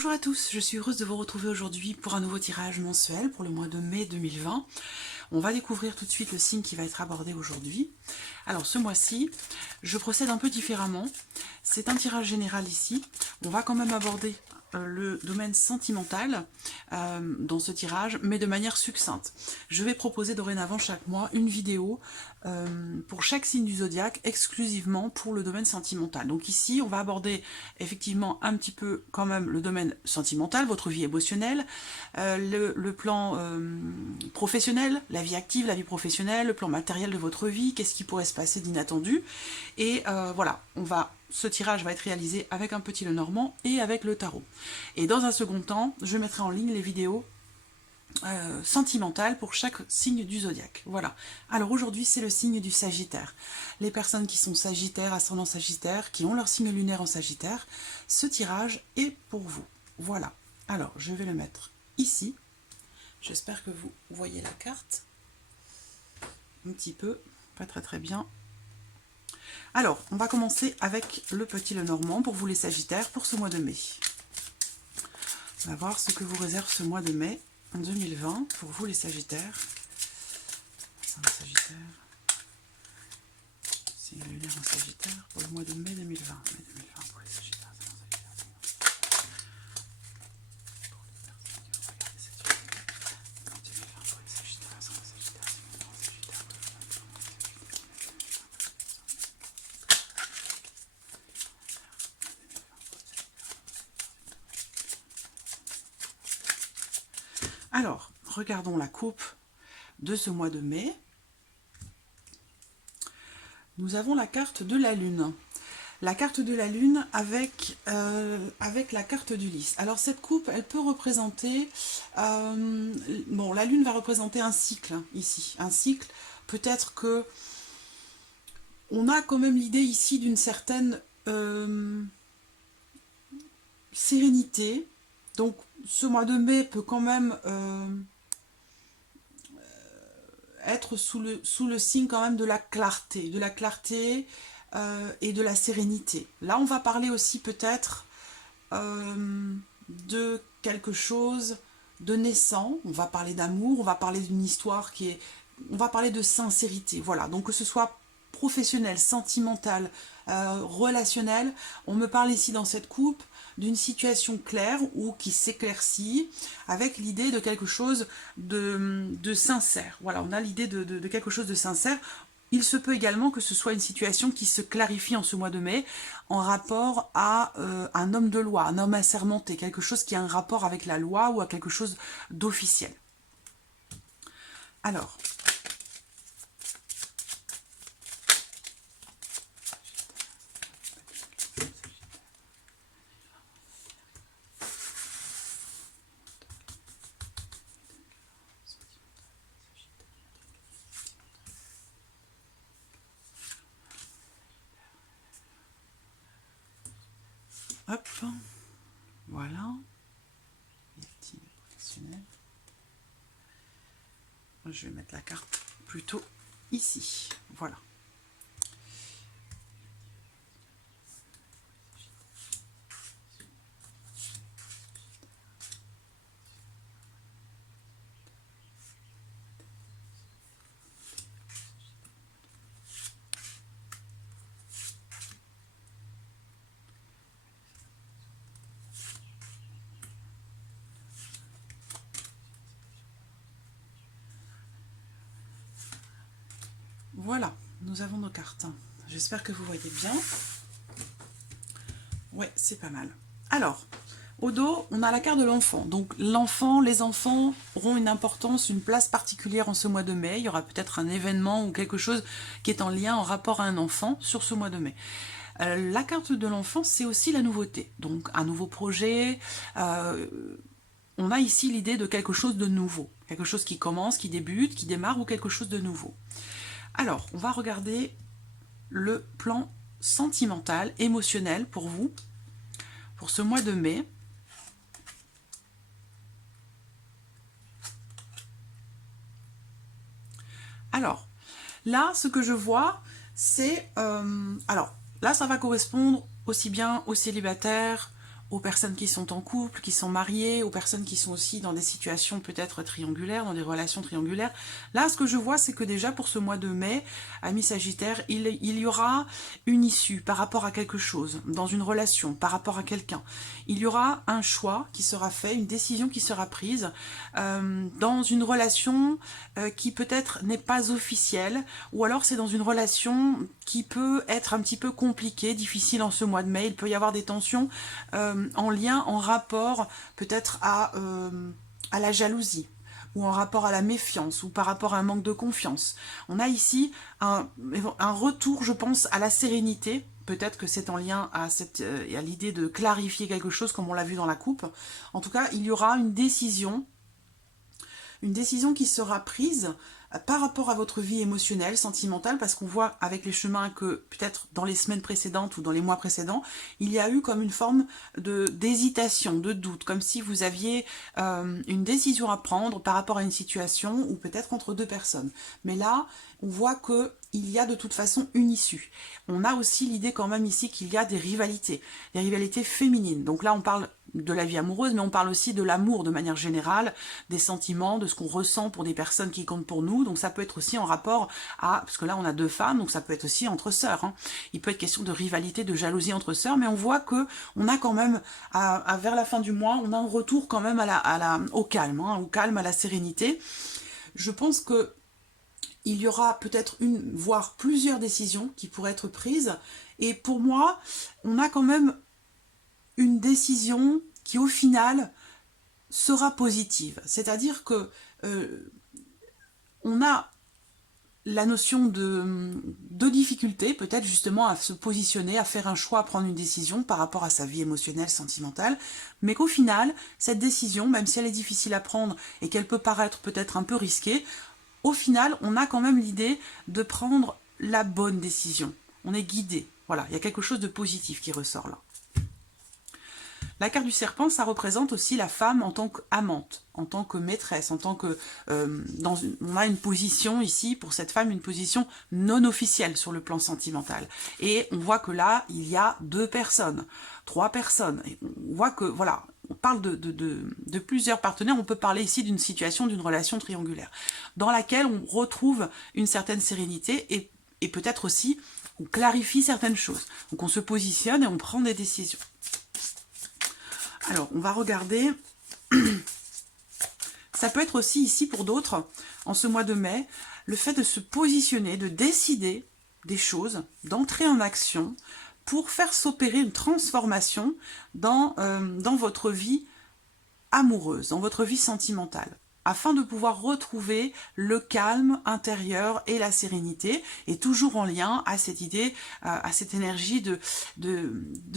Bonjour à tous, je suis heureuse de vous retrouver aujourd'hui pour un nouveau tirage mensuel pour le mois de mai 2020. On va découvrir tout de suite le signe qui va être abordé aujourd'hui. Alors ce mois-ci, je procède un peu différemment. C'est un tirage général ici. On va quand même aborder le domaine sentimental dans ce tirage, mais de manière succincte. Je vais proposer dorénavant chaque mois une vidéo pour chaque signe du zodiaque, exclusivement pour le domaine sentimental. Donc ici, on va aborder effectivement un petit peu quand même le domaine sentimental, votre vie émotionnelle, le plan professionnel, la vie active, la vie professionnelle, le plan matériel de votre vie, qu'est-ce qui pourrait se passer d'inattendu. Et voilà, ce tirage va être réalisé avec un petit Lenormand et avec le tarot. Et dans un second temps, je mettrai en ligne les vidéos sentimentales pour chaque signe du zodiaque. Voilà. Alors aujourd'hui, c'est le signe du Sagittaire. Les personnes qui sont Sagittaires, ascendant Sagittaire, qui ont leur signe lunaire en Sagittaire, ce tirage est pour vous. Voilà. Alors, je vais le mettre ici. J'espère que vous voyez la carte. Un petit peu, pas très bien. Alors, on va commencer avec le petit Lenormand pour vous les Sagittaires pour ce mois de mai. On va voir ce que vous réserve ce mois de mai en 2020 pour vous les Sagittaires. C'est un Sagittaire. C'est une lunaire en Sagittaire pour le mois de mai 2020. Mai 2020 pour les Sagittaires. Alors, regardons la coupe de ce mois de mai. Nous avons la carte de la Lune. La carte de la Lune avec la carte d'Ulysse. Alors cette coupe, elle peut représenter... bon, la Lune va représenter un cycle, ici. Un cycle, peut-être que... On a quand même l'idée ici d'une certaine sérénité. Donc ce mois de mai peut quand même être sous le signe quand même de la clarté et de la sérénité. Là on va parler aussi peut-être de quelque chose de naissant, on va parler d'amour, on va parler d'une histoire on va parler de sincérité, voilà, donc que ce soit professionnel, sentimental, relationnel, on me parle ici dans cette coupe d'une situation claire ou qui s'éclaircit avec l'idée de quelque chose de sincère. Voilà, on a l'idée de quelque chose de sincère. Il se peut également que ce soit une situation qui se clarifie en ce mois de mai en rapport à un homme de loi, un homme assermenté, quelque chose qui a un rapport avec la loi ou à quelque chose d'officiel. Alors, hop, voilà, je vais mettre la carte plutôt ici, voilà. Voilà, nous avons nos cartes. J'espère que vous voyez bien. Ouais, c'est pas mal. Alors, au dos, on a la carte de l'enfant. Donc l'enfant, les enfants auront une importance, une place particulière en ce mois de mai. Il y aura peut-être un événement ou quelque chose qui est en lien, en rapport à un enfant sur ce mois de mai. La carte de l'enfant, c'est aussi la nouveauté. Donc un nouveau projet. On a ici l'idée de quelque chose de nouveau. Quelque chose qui commence, qui débute, qui démarre ou quelque chose de nouveau. Alors, on va regarder le plan sentimental, émotionnel pour vous, pour ce mois de mai. Alors, là, ce que je vois, c'est... alors, là, ça va correspondre aussi bien aux célibataires, aux personnes qui sont en couple, qui sont mariées, aux personnes qui sont aussi dans des situations peut-être triangulaires, dans des relations triangulaires. Là, ce que je vois, c'est que déjà pour ce mois de mai, amis Sagittaires, il y aura une issue par rapport à quelque chose, dans une relation, par rapport à quelqu'un. Il y aura un choix qui sera fait, une décision qui sera prise dans une relation qui peut-être n'est pas officielle, ou alors c'est dans une relation qui peut être un petit peu compliquée, difficile en ce mois de mai. Il peut y avoir des tensions en lien, en rapport peut-être à la jalousie, ou en rapport à la méfiance, ou par rapport à un manque de confiance. On a ici un retour, je pense, à la sérénité. Peut-être que c'est en lien à l'idée de clarifier quelque chose, comme on l'a vu dans la coupe. En tout cas, il y aura une décision qui sera prise par rapport à votre vie émotionnelle, sentimentale, parce qu'on voit avec les chemins que peut-être dans les semaines précédentes ou dans les mois précédents, il y a eu comme une forme d'hésitation, de doute, comme si vous aviez une décision à prendre par rapport à une situation ou peut-être entre deux personnes. Mais là, on voit que il y a de toute façon une issue. On a aussi l'idée quand même ici qu'il y a des rivalités féminines. Donc là, on parle de la vie amoureuse, mais on parle aussi de l'amour de manière générale, des sentiments, de ce qu'on ressent pour des personnes qui comptent pour nous. Donc ça peut être aussi en rapport à, parce que là on a deux femmes, donc ça peut être aussi entre sœurs. Hein. Il peut être question de rivalité, de jalousie entre sœurs, mais on voit que on a quand même, vers la fin du mois, on a un retour quand même au calme, hein, à la sérénité. Je pense que il y aura peut-être une, voire plusieurs décisions qui pourraient être prises. Et pour moi, on a quand même une décision qui, au final, sera positive. C'est-à-dire que on a la notion de difficulté, peut-être justement à se positionner, à faire un choix, à prendre une décision par rapport à sa vie émotionnelle, sentimentale, mais qu'au final, cette décision, même si elle est difficile à prendre et qu'elle peut paraître peut-être un peu risquée, au final, on a quand même l'idée de prendre la bonne décision. On est guidé. Voilà, il y a quelque chose de positif qui ressort là. La carte du serpent, ça représente aussi la femme en tant qu'amante, en tant que maîtresse, en tant que... on a une position ici, pour cette femme, une position non officielle sur le plan sentimental. Et on voit que là, il y a 2 personnes, 3 personnes. Et on voit que, voilà, on parle de plusieurs partenaires. On peut parler ici d'une situation, d'une relation triangulaire, dans laquelle on retrouve une certaine sérénité et peut-être aussi, on clarifie certaines choses. Donc on se positionne et on prend des décisions. Alors, on va regarder, ça peut être aussi ici pour d'autres, en ce mois de mai, le fait de se positionner, de décider des choses, d'entrer en action pour faire s'opérer une transformation dans votre vie amoureuse, dans votre vie sentimentale, afin de pouvoir retrouver le calme intérieur et la sérénité, et toujours en lien à cette idée, à cette énergie de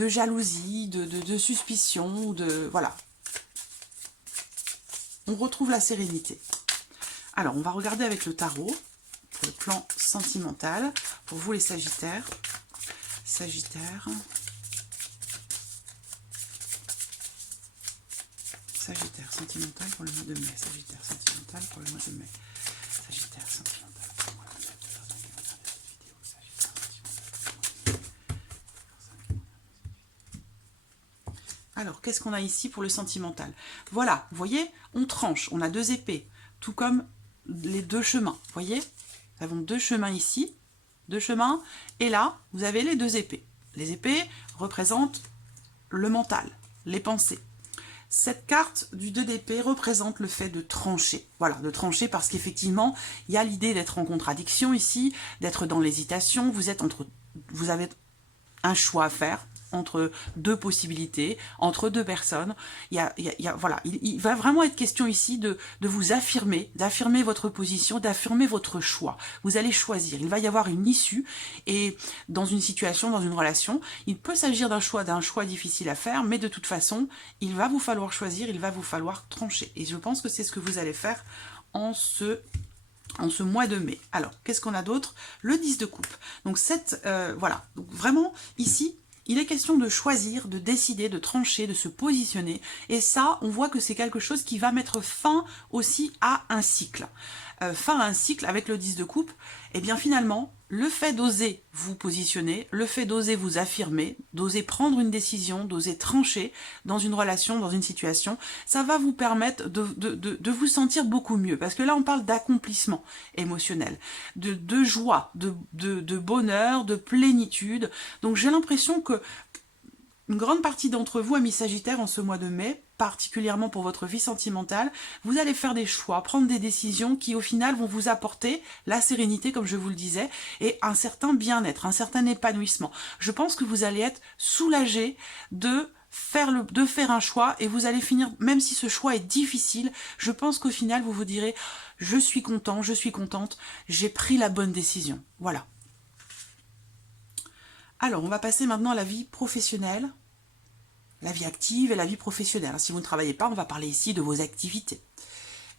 jalousie, de suspicion, voilà. On retrouve la sérénité. Alors, on va regarder avec le tarot, pour le plan sentimental, pour vous les Sagittaires. Sagittaire, sentimental pour le mois de mai. Sagittaire sentimental pour le mois de mai. Sagittaire sentimental pour le mois de mai. Alors, qu'est-ce qu'on a ici pour le sentimental? Voilà, vous voyez, on tranche, on a 2 épées, tout comme les 2 chemins. Vous voyez, nous avons 2 chemins ici, 2 chemins, et là, vous avez les 2 épées. Les épées représentent le mental, les pensées. Cette carte du 2 d'épée représente le fait de trancher. Voilà, de trancher parce qu'effectivement, il y a l'idée d'être en contradiction ici, d'être dans l'hésitation. Vous avez un choix à faire entre 2 possibilités, entre 2 personnes. Voilà, il va vraiment être question ici de vous affirmer, d'affirmer votre position, d'affirmer votre choix. Vous allez choisir. Il va y avoir une issue et dans une situation, dans une relation, il peut s'agir d'un choix difficile à faire, mais de toute façon, il va vous falloir choisir, il va vous falloir trancher. Et je pense que c'est ce que vous allez faire en ce mois de mai. Alors, qu'est-ce qu'on a d'autre? Le 10 de coupe. Donc, voilà. Donc, vraiment, ici, il est question de choisir, de décider, de trancher, de se positionner. Et ça, on voit que c'est quelque chose qui va mettre fin aussi à un cycle. fin à un cycle avec le 10 de coupe, et bien finalement, le fait d'oser vous positionner, le fait d'oser vous affirmer, d'oser prendre une décision, d'oser trancher dans une relation, dans une situation, ça va vous permettre de vous sentir beaucoup mieux. Parce que là, on parle d'accomplissement émotionnel, de joie, de bonheur, de plénitude. Donc j'ai l'impression que une grande partie d'entre vous, amis Sagittaires, en ce mois de mai, particulièrement pour votre vie sentimentale, vous allez faire des choix, prendre des décisions qui, au final, vont vous apporter la sérénité, comme je vous le disais, et un certain bien-être, un certain épanouissement. Je pense que vous allez être soulagé de faire un choix, et vous allez finir, même si ce choix est difficile, je pense qu'au final, vous vous direz « Je suis content, je suis contente, j'ai pris la bonne décision. » Voilà. Alors, on va passer maintenant à la vie professionnelle, la vie active et la vie professionnelle. Si vous ne travaillez pas, on va parler ici de vos activités.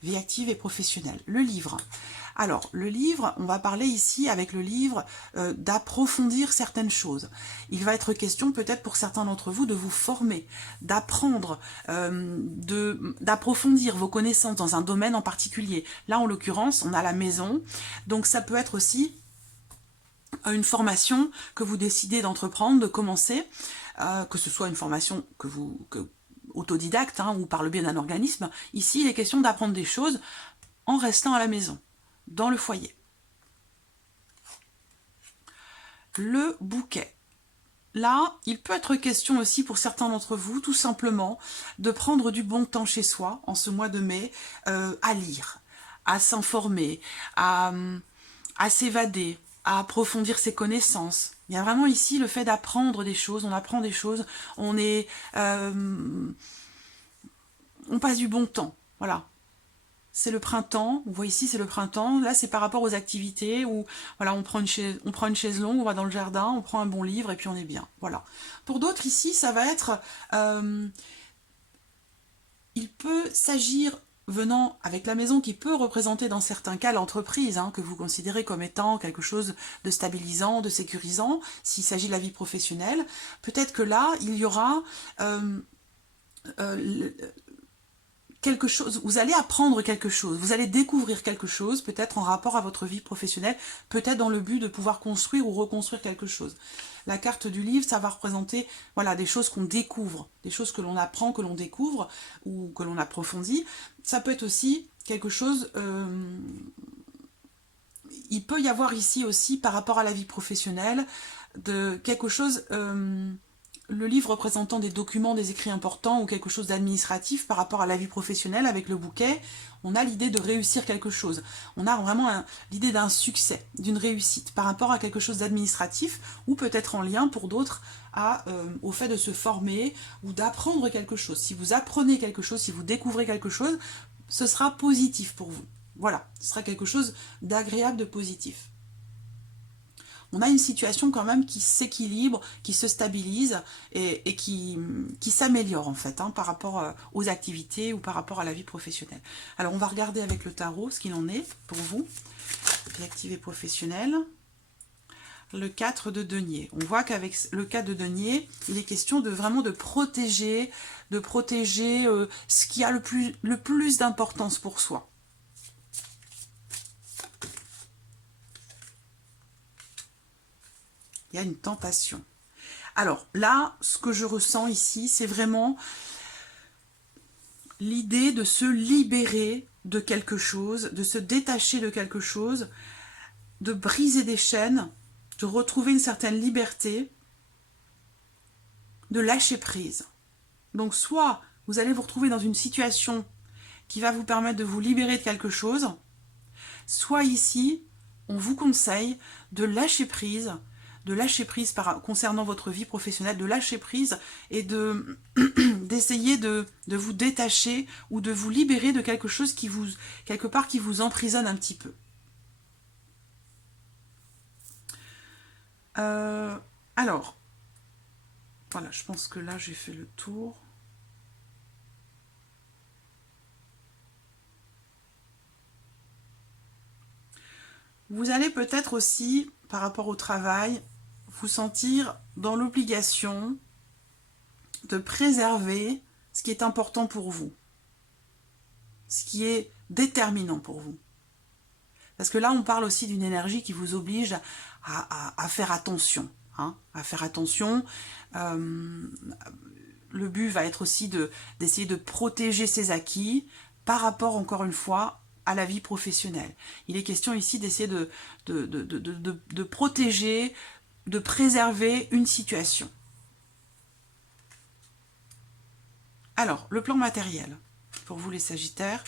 Vie active et professionnelle. Le livre. Alors, le livre, on va parler ici avec le livre d'approfondir certaines choses. Il va être question peut-être pour certains d'entre vous de vous former, d'apprendre, d'approfondir vos connaissances dans un domaine en particulier. Là, en l'occurrence, on a la maison. Donc, ça peut être aussi une formation que vous décidez d'entreprendre, de commencer, que ce soit une formation autodidacte ou par le biais d'un organisme. Ici, il est question d'apprendre des choses en restant à la maison, dans le foyer. Le bouquet. Là, il peut être question aussi pour certains d'entre vous, tout simplement, de prendre du bon temps chez soi, en ce mois de mai, à lire, à s'informer, à s'évader, à approfondir ses connaissances. Il y a vraiment ici le fait d'apprendre des choses, on apprend des choses, on passe du bon temps, voilà. C'est le printemps, on voit ici c'est le printemps, là c'est par rapport aux activités où voilà, on prend une chaise longue, on va dans le jardin, on prend un bon livre et puis on est bien, voilà. Pour d'autres ici, ça va être, il peut s'agir venant avec la maison qui peut représenter dans certains cas l'entreprise, que vous considérez comme étant quelque chose de stabilisant, de sécurisant, s'il s'agit de la vie professionnelle, peut-être que là, il y aura quelque chose, vous allez apprendre quelque chose, vous allez découvrir quelque chose, peut-être en rapport à votre vie professionnelle, peut-être dans le but de pouvoir construire ou reconstruire quelque chose. La carte du livre, ça va représenter voilà, des choses qu'on découvre, des choses que l'on apprend, que l'on découvre ou que l'on approfondit. Ça peut être aussi quelque chose... il peut y avoir ici aussi, par rapport à la vie professionnelle, de quelque chose... le livre représentant des documents, des écrits importants ou quelque chose d'administratif par rapport à la vie professionnelle avec le bouquet, on a l'idée de réussir quelque chose. On a vraiment l'idée d'un succès, d'une réussite par rapport à quelque chose d'administratif ou peut-être en lien pour d'autres au fait de se former ou d'apprendre quelque chose. Si vous apprenez quelque chose, si vous découvrez quelque chose, ce sera positif pour vous. Voilà, ce sera quelque chose d'agréable, de positif. On a une situation quand même qui s'équilibre, qui se stabilise et qui s'améliore en fait par rapport aux activités ou par rapport à la vie professionnelle. Alors on va regarder avec le tarot ce qu'il en est pour vous, vie active et professionnelle. Le 4 de denier. On voit qu'avec le 4 de denier, il est question de vraiment de protéger ce qui a le plus d'importance pour soi. Il y a une tentation. Alors là, ce que je ressens ici, c'est vraiment l'idée de se libérer de quelque chose, de se détacher de quelque chose, de briser des chaînes, de retrouver une certaine liberté, de lâcher prise. Donc soit vous allez vous retrouver dans une situation qui va vous permettre de vous libérer de quelque chose, soit ici, on vous conseille de lâcher prise concernant votre vie professionnelle, de lâcher prise et d'essayer de vous détacher ou de vous libérer de quelque chose qui quelque part qui vous emprisonne un petit peu. Alors, voilà, je pense que là j'ai fait le tour. Vous allez peut-être aussi, par rapport au travail, vous sentir dans l'obligation de préserver ce qui est important pour vous, ce qui est déterminant pour vous. Parce que là, on parle aussi d'une énergie qui vous oblige à faire attention. Hein, à faire attention. Le but va être aussi d'essayer de protéger ses acquis par rapport, encore une fois, à la vie professionnelle. Il est question ici d'essayer de protéger, de préserver une situation. Alors, le plan matériel pour vous les Sagittaires.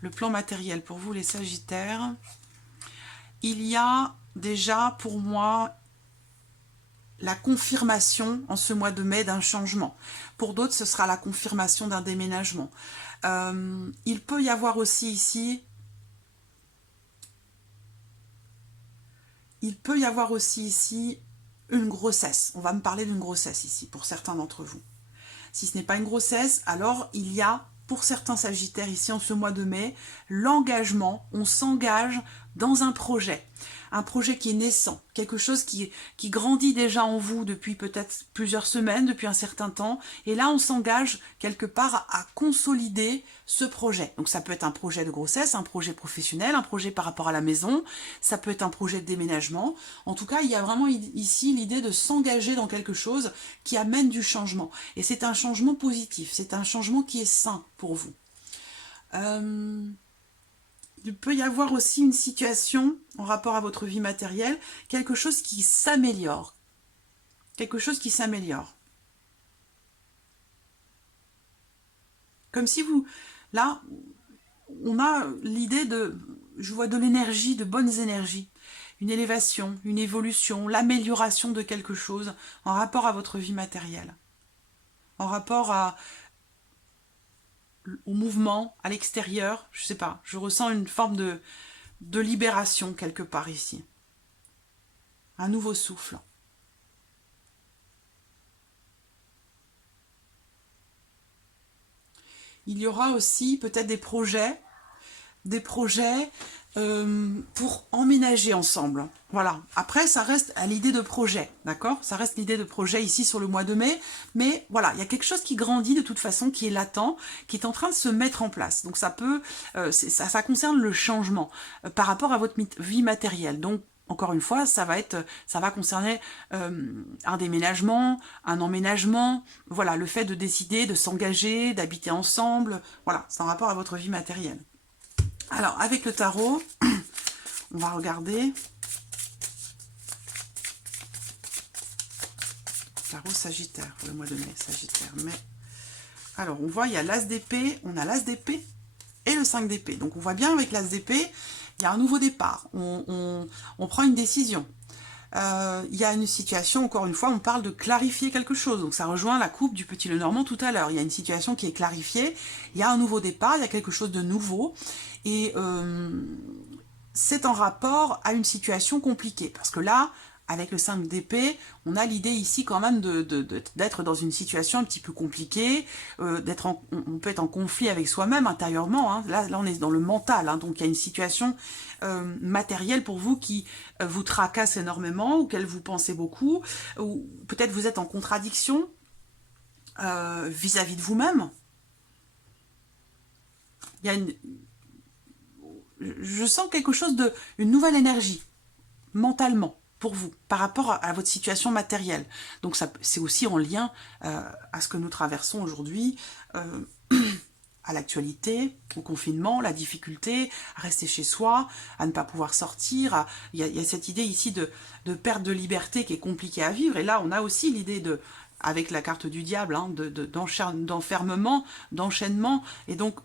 Le plan matériel pour vous les Sagittaires. Il y a déjà pour moi la confirmation en ce mois de mai d'un changement. Pour d'autres, ce sera la confirmation d'un déménagement. Il peut y avoir aussi ici... Il peut y avoir aussi ici une grossesse. On va me parler d'une grossesse ici, pour certains d'entre vous. Si ce n'est pas une grossesse, alors il y a, pour certains Sagittaires ici en ce mois de mai, l'engagement. On s'engage dans un projet qui est naissant, quelque chose qui grandit déjà en vous depuis peut-être plusieurs semaines, depuis un certain temps, et là on s'engage quelque part à consolider ce projet. Donc ça peut être un projet de grossesse, un projet professionnel, un projet par rapport à la maison, ça peut être un projet de déménagement. En tout cas, il y a vraiment ici l'idée de s'engager dans quelque chose qui amène du changement. Et c'est un changement positif, c'est un changement qui est sain pour vous. Il peut y avoir aussi une situation en rapport à votre vie matérielle, quelque chose qui s'améliore. Quelque chose qui s'améliore. Comme si vous... Là, on a l'idée de... Je vois de l'énergie, de bonnes énergies. Une élévation, une évolution, l'amélioration de quelque chose en rapport à votre vie matérielle. En rapport au mouvement, à l'extérieur, je sais pas, je ressens une forme de libération quelque part ici. Un nouveau souffle. Il y aura aussi peut-être des projets pour emménager ensemble. Voilà. Après, ça reste à l'idée de projet, d'accord? Ça reste l'idée de projet ici sur le mois de mai, mais voilà, il y a quelque chose qui grandit de toute façon, qui est latent, qui est en train de se mettre en place. Donc ça peut, ça concerne le changement par rapport à votre vie matérielle. Donc encore une fois, ça va concerner un déménagement, un emménagement, voilà, le fait de décider, de s'engager, d'habiter ensemble, voilà, c'est en rapport à votre vie matérielle. Alors, avec le tarot, on va regarder. Tarot Sagittaire, pour le mois de mai, Sagittaire, mai. Alors, on voit, il y a l'As d'épée, on a l'As d'épée et le 5 d'épée. Donc, on voit bien avec l'As d'épée, il y a un nouveau départ. On prend une décision. Il y a une situation, encore une fois, on parle de clarifier quelque chose. Donc ça rejoint la coupe du Petit Lenormand tout à l'heure. Il y a une situation qui est clarifiée, il y a un nouveau départ, il y a quelque chose de nouveau. Et c'est en rapport à une situation compliquée. Parce que là, avec le 5 d'épée, on a l'idée ici quand même d'être dans une situation un petit peu compliquée, on peut être en conflit avec soi-même intérieurement, hein. Là, on est dans le mental, hein. Donc il y a une situation matérielle pour vous qui vous tracasse énormément, auquel vous pensez beaucoup, ou peut-être vous êtes en contradiction vis-à-vis de vous-même. Il y a je sens quelque chose une nouvelle énergie, mentalement, pour vous, par rapport à votre situation matérielle. Donc c'est aussi en lien à ce que nous traversons aujourd'hui, à l'actualité, au confinement, la difficulté à rester chez soi, à ne pas pouvoir sortir. Il y a cette idée ici de perte de liberté qui est compliquée à vivre. Et là, on a aussi l'idée avec la carte du diable, hein, d'enfermement, d'enchaînement. Et donc,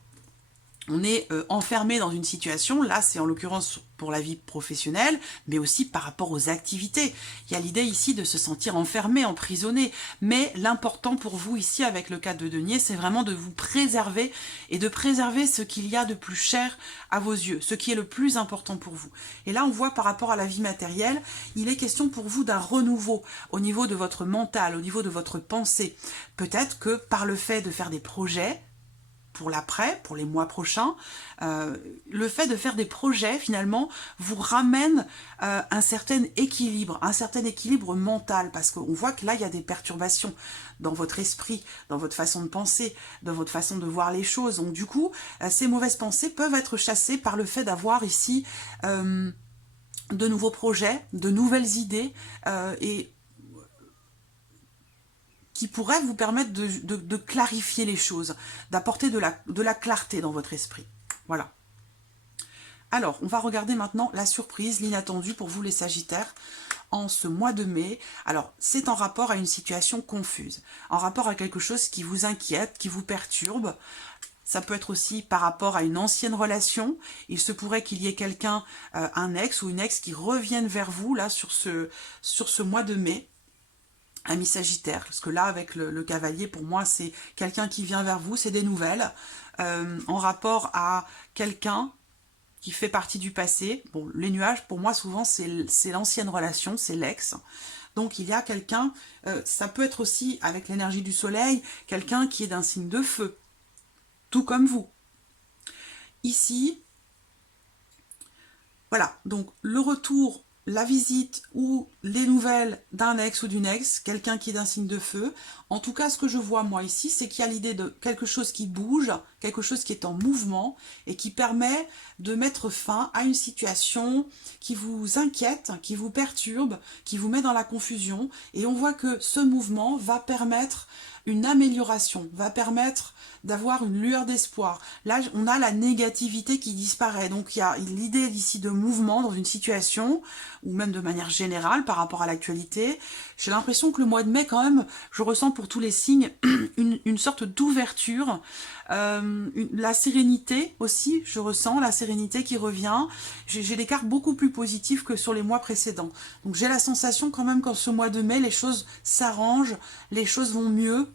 on est enfermé dans une situation, là c'est en l'occurrence pour la vie professionnelle, mais aussi par rapport aux activités. Il y a l'idée ici de se sentir enfermé, emprisonné, mais l'important pour vous ici avec le 4 de denier, c'est vraiment de vous préserver et de préserver ce qu'il y a de plus cher à vos yeux, ce qui est le plus important pour vous. Et là on voit par rapport à la vie matérielle, il est question pour vous d'un renouveau au niveau de votre mental, au niveau de votre pensée. Peut-être que par le fait de faire des projets, pour l'après, pour les mois prochains. Le fait de faire des projets, finalement, vous ramène un certain équilibre mental, parce qu'on voit que là, il y a des perturbations dans votre esprit, dans votre façon de penser, dans votre façon de voir les choses. Donc du coup, ces mauvaises pensées peuvent être chassées par le fait d'avoir ici de nouveaux projets, de nouvelles idées, et qui pourraient vous permettre de clarifier les choses, d'apporter de la clarté dans votre esprit. Voilà. Alors, on va regarder maintenant la surprise, l'inattendu pour vous les Sagittaires en ce mois de mai. Alors, c'est en rapport à une situation confuse, en rapport à quelque chose qui vous inquiète, qui vous perturbe. Ça peut être aussi par rapport à une ancienne relation. Il se pourrait qu'il y ait quelqu'un, un ex ou une ex qui revienne vers vous là sur ce mois de mai. Ami Sagittaire, parce que là avec le cavalier, pour moi c'est quelqu'un qui vient vers vous, c'est des nouvelles en rapport à quelqu'un qui fait partie du passé. Bon, les nuages pour moi souvent c'est l'ancienne relation, c'est l'ex. Donc il y a quelqu'un, ça peut être aussi avec l'énergie du soleil, quelqu'un qui est d'un signe de feu, tout comme vous. Ici, voilà, donc le retour, la visite ou les nouvelles d'un ex ou d'une ex, quelqu'un qui est d'un signe de feu. En tout cas, ce que je vois moi ici, c'est qu'il y a l'idée de quelque chose qui bouge, quelque chose qui est en mouvement et qui permet de mettre fin à une situation qui vous inquiète, qui vous perturbe, qui vous met dans la confusion. Et on voit que ce mouvement va permettre une amélioration, va permettre d'avoir une lueur d'espoir. Là, on a la négativité qui disparaît. Donc, il y a l'idée ici de mouvement dans une situation, ou même de manière générale par rapport à l'actualité. J'ai l'impression que le mois de mai, quand même, je ressens pour tous les signes une sorte d'ouverture. La sérénité aussi, je ressens la sérénité qui revient. J'ai des cartes beaucoup plus positives que sur les mois précédents. Donc, j'ai la sensation quand même qu'en ce mois de mai, les choses s'arrangent, les choses vont mieux.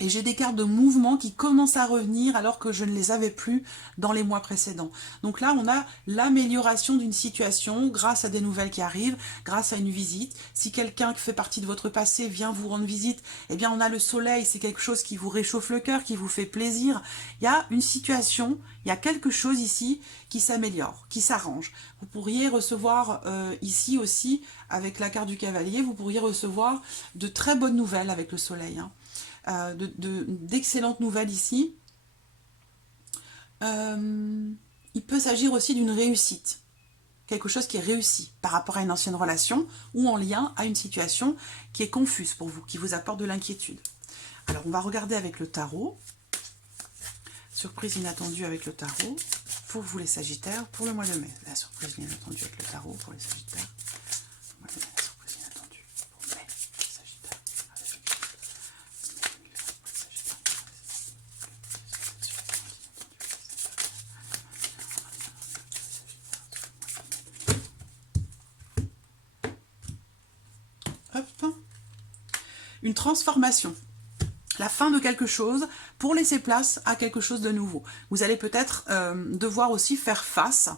Et j'ai des cartes de mouvement qui commencent à revenir alors que je ne les avais plus dans les mois précédents. Donc là, on a l'amélioration d'une situation grâce à des nouvelles qui arrivent, grâce à une visite. Si quelqu'un qui fait partie de votre passé vient vous rendre visite, eh bien on a le soleil, c'est quelque chose qui vous réchauffe le cœur, qui vous fait plaisir. Il y a une situation, il y a quelque chose ici qui s'améliore, qui s'arrange. Vous pourriez recevoir ici aussi, avec la carte du cavalier, vous pourriez recevoir de très bonnes nouvelles avec le soleil, hein. D'excellentes nouvelles ici. Il peut s'agir aussi d'une réussite, quelque chose qui est réussi par rapport à une ancienne relation ou en lien à une situation qui est confuse pour vous, qui vous apporte de l'inquiétude. Alors on va regarder avec le tarot, surprise inattendue avec le tarot, pour vous les Sagittaires, pour le mois de mai. La surprise inattendue avec le tarot pour les Sagittaires. Une transformation, la fin de quelque chose pour laisser place à quelque chose de nouveau. Vous allez peut-être devoir aussi faire face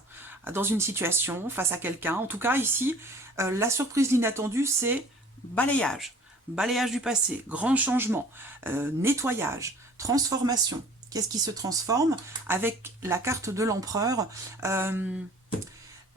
dans une situation, face à quelqu'un. En tout cas, ici, la surprise, l'inattendue, c'est balayage. Balayage du passé, grand changement, nettoyage, transformation. Qu'est-ce qui se transforme? Avec la carte de l'empereur,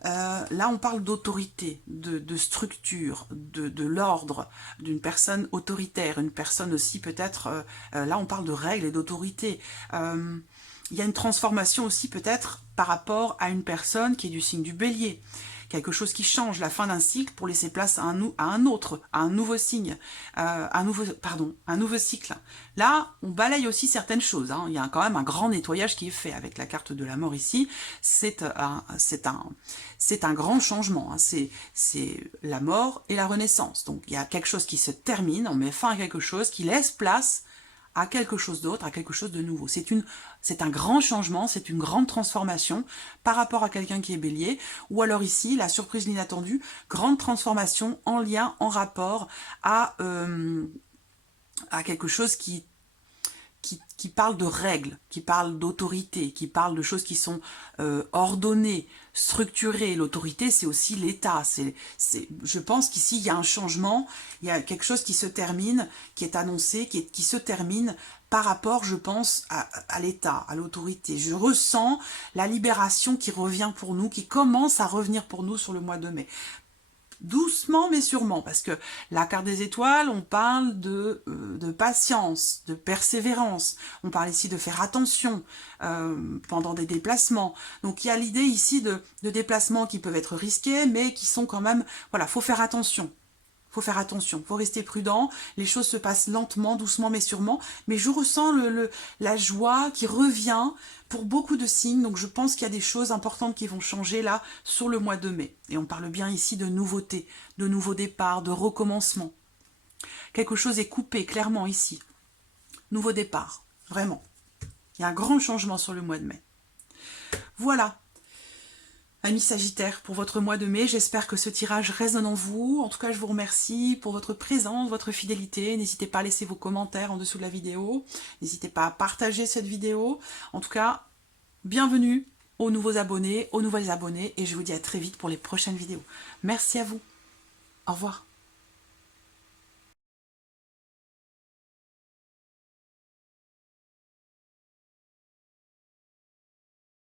là, on parle d'autorité, de structure, de l'ordre, d'une personne autoritaire, une personne aussi peut-être, là on parle de règles et d'autorité. Il y a une transformation aussi peut-être par rapport à une personne qui est du signe du Bélier. Quelque chose qui change, la fin d'un cycle pour laisser place à un autre, à un nouveau signe, un nouveau cycle. Là, on balaye aussi certaines choses, hein. Il y a quand même un grand nettoyage qui est fait avec la carte de la mort ici. C'est un grand changement, hein. C'est la mort et la renaissance. Donc il y a quelque chose qui se termine, on met fin à quelque chose qui laisse place à quelque chose d'autre, à quelque chose de nouveau. C'est un grand changement, c'est une grande transformation par rapport à quelqu'un qui est Bélier, ou alors ici, la surprise, l'inattendue, grande transformation en lien, en rapport à quelque chose qui qui parle de règles, qui parle d'autorité, qui parle de choses qui sont ordonnées, structurées. L'autorité, c'est aussi l'État. Je pense qu'ici, il y a un changement, il y a quelque chose qui se termine, qui est annoncé, qui se termine par rapport, je pense, à l'État, à l'autorité. Je ressens la libération qui revient pour nous, qui commence à revenir pour nous sur le mois de mai. Doucement mais sûrement, parce que la carte des étoiles, on parle de patience, de persévérance, on parle ici de faire attention pendant des déplacements. Donc il y a l'idée ici de déplacements qui peuvent être risqués, mais qui sont quand même, voilà, faut faire attention. Faut faire attention, faut rester prudent, les choses se passent lentement, doucement mais sûrement, mais je ressens la joie qui revient pour beaucoup de signes, donc je pense qu'il y a des choses importantes qui vont changer là sur le mois de mai. Et on parle bien ici de nouveautés, de nouveaux départs, de recommencement. Quelque chose est coupé clairement ici. Nouveau départ, vraiment. Il y a un grand changement sur le mois de mai. Voilà. Amis Sagittaires, pour votre mois de mai, j'espère que ce tirage résonne en vous. En tout cas, je vous remercie pour votre présence, votre fidélité. N'hésitez pas à laisser vos commentaires en dessous de la vidéo. N'hésitez pas à partager cette vidéo. En tout cas, bienvenue aux nouveaux abonnés, aux nouvelles abonnées. Et je vous dis à très vite pour les prochaines vidéos. Merci à vous. Au revoir.